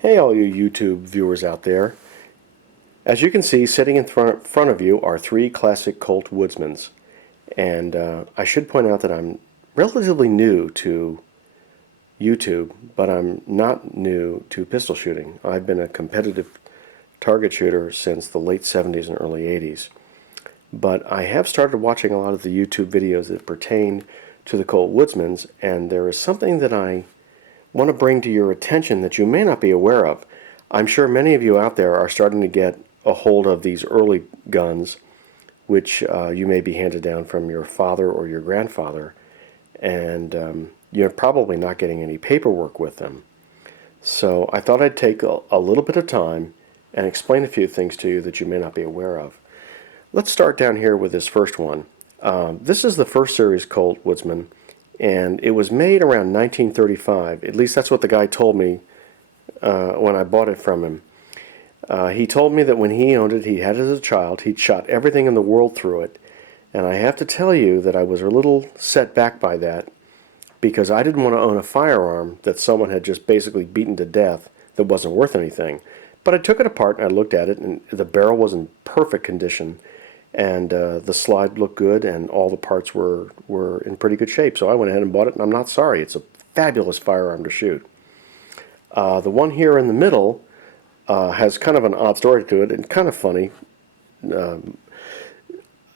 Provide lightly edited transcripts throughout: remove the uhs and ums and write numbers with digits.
Hey all you YouTube viewers out there. As you can see, sitting in front of you are three classic Colt Woodsmans. And I should point out that I'm relatively new to YouTube, but I'm not new to pistol shooting. I've been a competitive target shooter since the late 70s and early 80s. But I have started watching a lot of the YouTube videos that pertain to the Colt Woodsmans, and there is something that I want to bring to your attention that you may not be aware of. I'm sure many of you out there are starting to get a hold of these early guns, which you may be handed down from your father or your grandfather, and you're probably not getting any paperwork with them. So I thought I'd take a little bit of time and explain a few things to you that you may not be aware of. Let's start down here with this first one. This is the first series Colt Woodsman, and it was made around 1935. At least that's what the guy told me when I bought it from him. He told me that when he owned it, he had it as a child, he'd shot everything in the world through it, and I have to tell you that I was a little set back by that because I didn't want to own a firearm that someone had just basically beaten to death that wasn't worth anything. But I took it apart and I looked at it, and the barrel was in perfect condition, and the slide looked good, and all the parts were in pretty good shape. So I went ahead and bought it, and I'm not sorry. It's a fabulous firearm to shoot. The one here in the middle has kind of an odd story to it, and kind of funny.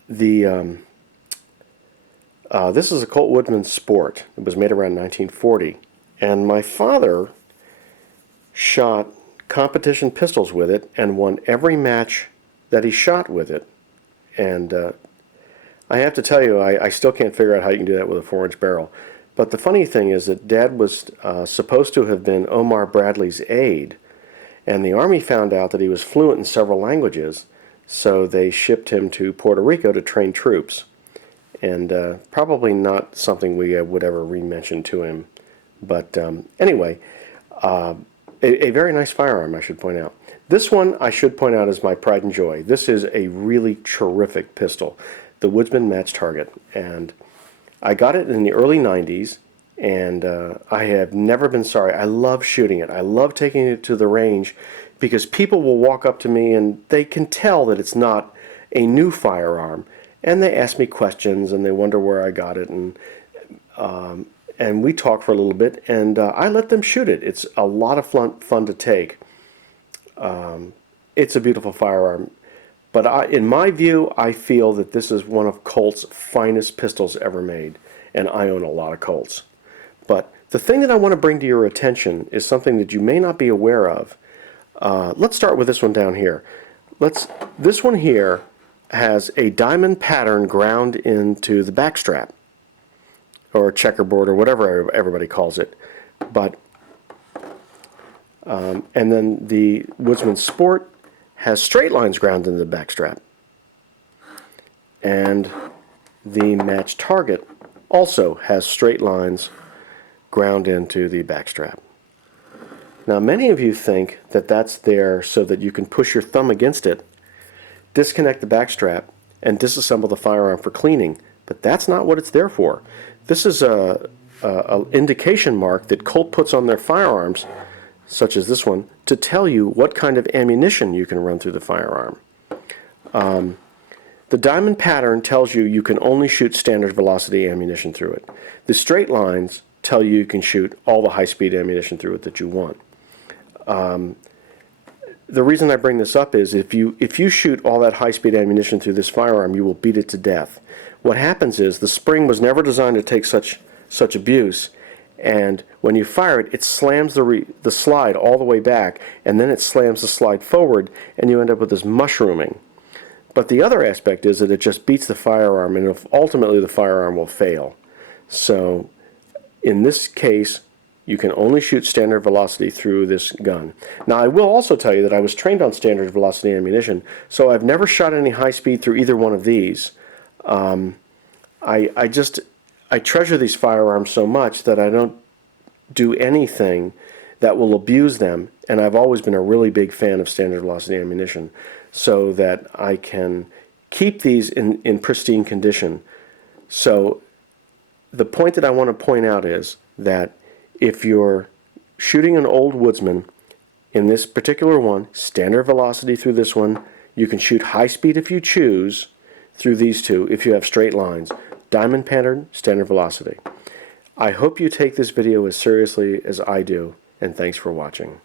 This is a Colt Woodsman Sport. It was made around 1940, and my father shot competition pistols with it and won every match that he shot with it. And I have to tell you, I still can't figure out how you can do that with a 4-inch barrel. But the funny thing is that Dad was supposed to have been Omar Bradley's aide, and the Army found out that he was fluent in several languages, so they shipped him to Puerto Rico to train troops. And probably not something we would ever re-mention to him. But anyway, a very nice firearm, I should point out. This one, I should point out, is my pride and joy. This is a really terrific pistol, the Woodsman Match Target. And I got it in the early 90s, and I have never been sorry. I love shooting it. I love taking it to the range because people will walk up to me and they can tell that it's not a new firearm. And they ask me questions and they wonder where I got it, and we talk for a little bit, and I let them shoot it. It's a lot of fun to take. It's a beautiful firearm, but in my view, I feel that this is one of Colt's finest pistols ever made, and I own a lot of Colts. But the thing that I want to bring to your attention is something that you may not be aware of. Let's start with this one down here. This one here has a diamond pattern ground into the backstrap, or checkerboard, or whatever everybody calls it. But and then the Woodsman Sport has straight lines ground into the backstrap, and the Match Target also has straight lines ground into the backstrap. Now, many of you think that that's there so that you can push your thumb against it, disconnect the backstrap, and disassemble the firearm for cleaning, but that's not what it's there for. This is a indication mark that Colt puts on their firearms, such as this one, to tell you what kind of ammunition you can run through the firearm. The diamond pattern tells you can only shoot standard velocity ammunition through it. The straight lines tell you can shoot all the high-speed ammunition through it that you want. The reason I bring this up is if you shoot all that high-speed ammunition through this firearm, you will beat it to death. What happens is the spring was never designed to take such abuse, and when you fire it, it slams the slide all the way back, and then it slams the slide forward, and you end up with this mushrooming. But the other aspect is that it just beats the firearm, and ultimately the firearm will fail. So in this case, you can only shoot standard velocity through this gun. Now, I will also tell you that I was trained on standard velocity ammunition, so I've never shot any high speed through either one of these. I treasure these firearms so much that I don't do anything that will abuse them, and I've always been a really big fan of standard velocity ammunition, so that I can keep these in pristine condition. So the point that I want to point out is that if you're shooting an old Woodsman In this particular one, standard velocity through this one. You can shoot high speed if you choose through these two if you have straight lines. Diamond pattern, standard velocity. I hope you take this video as seriously as I do, and thanks for watching.